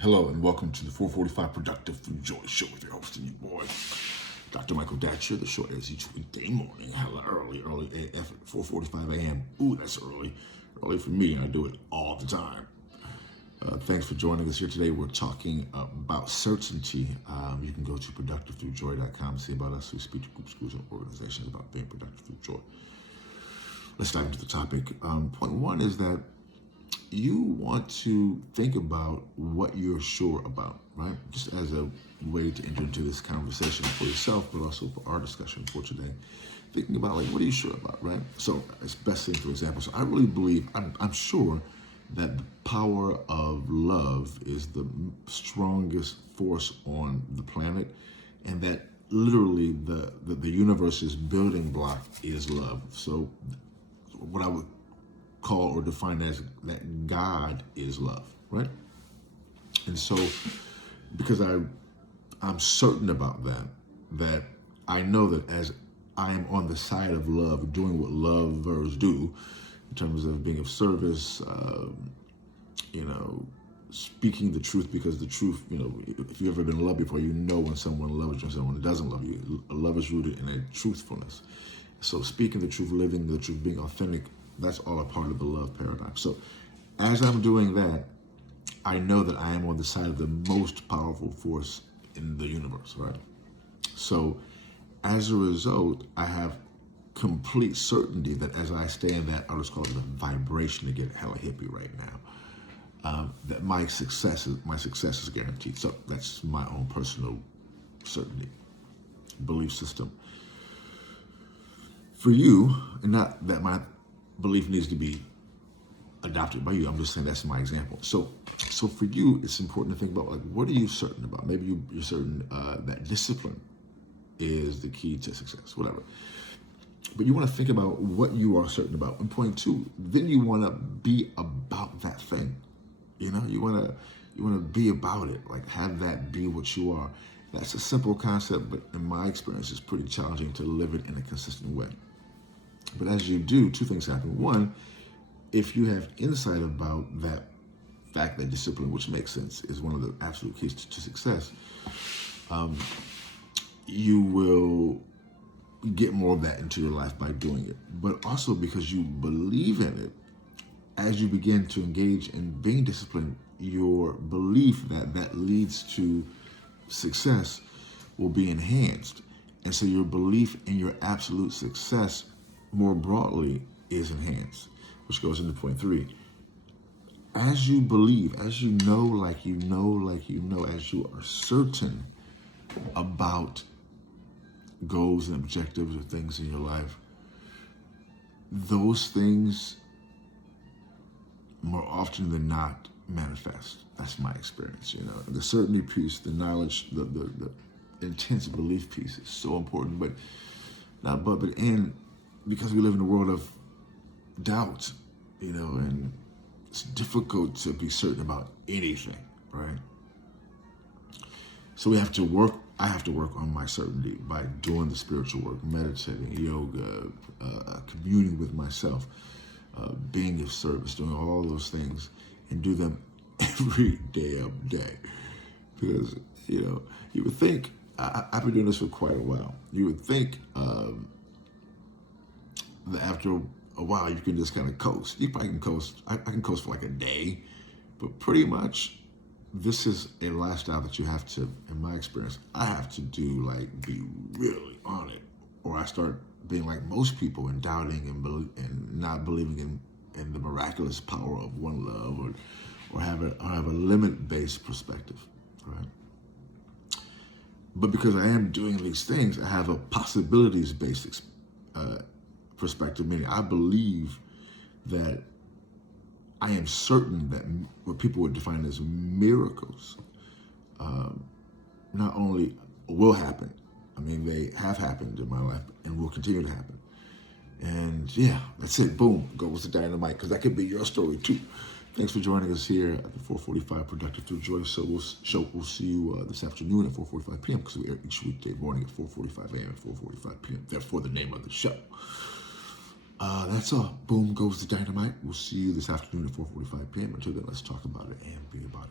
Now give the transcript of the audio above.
Hello and welcome to the 445 Productive Through Joy Show with your host and your boy, Dr. Michael Datcher. The show airs each weekday morning, hella early AF at 4:45 a.m. Ooh, that's early for me, and I do it all the time. Thanks for joining us here today. We're talking about certainty. You can go to productivethroughjoy.com to see about us. We speak to groups, schools, and organizations about being productive through joy. Let's dive into the topic. Point one is that you want to think about what you're sure about, right? Just as a way to enter into this conversation for yourself, but also for our discussion for today. Thinking about, like, what are you sure about, right? So, it's best thing, for example. So, I really believe, I'm sure that the power of love is the strongest force on the planet, and that literally the universe's building block is love. So, what I would call or define as that God is love, right? And so, because I'm certain about that I know that as I am on the side of love, doing what lovers do, in terms of being of service, speaking the truth, because the truth, if you've ever been in love before, you know when someone loves you and someone doesn't love you. Love is rooted in a truthfulness. So speaking the truth, living the truth, being authentic, that's all a part of the love paradigm. So as I'm doing that, I know that I am on the side of the most powerful force in the universe, right? So as a result, I have complete certainty that as I stay in that, I'll just call it the vibration to get hella hippie right now, that my success is guaranteed. So that's my own personal certainty, belief system. For you, and not that my belief needs to be adopted by you, I'm just saying that's my example. So for you, it's important to think about, like, what are you certain about? Maybe you're certain that discipline is the key to success, whatever. But you want to think about what you are certain about. And point two, then you want to be about that thing. You want to be about it, like have that be what you are. That's a simple concept, but in my experience, it's pretty challenging to live it in a consistent way. But as you do, two things happen. One, if you have insight about that fact that discipline, which makes sense, is one of the absolute keys to success, you will get more of that into your life by doing it. But also because you believe in it, as you begin to engage in being disciplined, your belief that leads to success will be enhanced. And so your belief in your absolute success more broadly is enhanced, which goes into point three. As you believe, as you know, like you know, as you are certain about goals and objectives or things in your life, those things more often than not manifest. That's my experience. The certainty piece, the knowledge, the intense belief piece is so important, but because we live in a world of doubt, and it's difficult to be certain about anything, right? So I have to work on my certainty by doing the spiritual work, meditating, yoga, communing with myself, being of service, doing all those things, and do them every damn day. Because, you would think, I've been doing this for quite a while, you would think that after a while you can just kind of coast. You probably can coast, I can coast for like a day, but pretty much this is a lifestyle that you have to, in my experience, I have to do, like, be really on it, or I start being like most people and doubting and not believing in the miraculous power of one love, or have a limit-based perspective, right? But because I am doing these things, I have a possibilities-based perspective, meaning I believe that I am certain that what people would define as miracles not only will happen, they have happened in my life and will continue to happen. And yeah, that's it. Boom, goes the dynamite, because that could be your story too. Thanks for joining us here at the 445 Productive Through Joy. So we'll see you this afternoon at 4:45 p.m. because we air each weekday morning at 4:45 a.m. and 4:45 p.m. Therefore, the name of the show. That's all. Boom goes the dynamite. We'll see you this afternoon at 4:45 p.m. Until then, let's talk about it and be about it.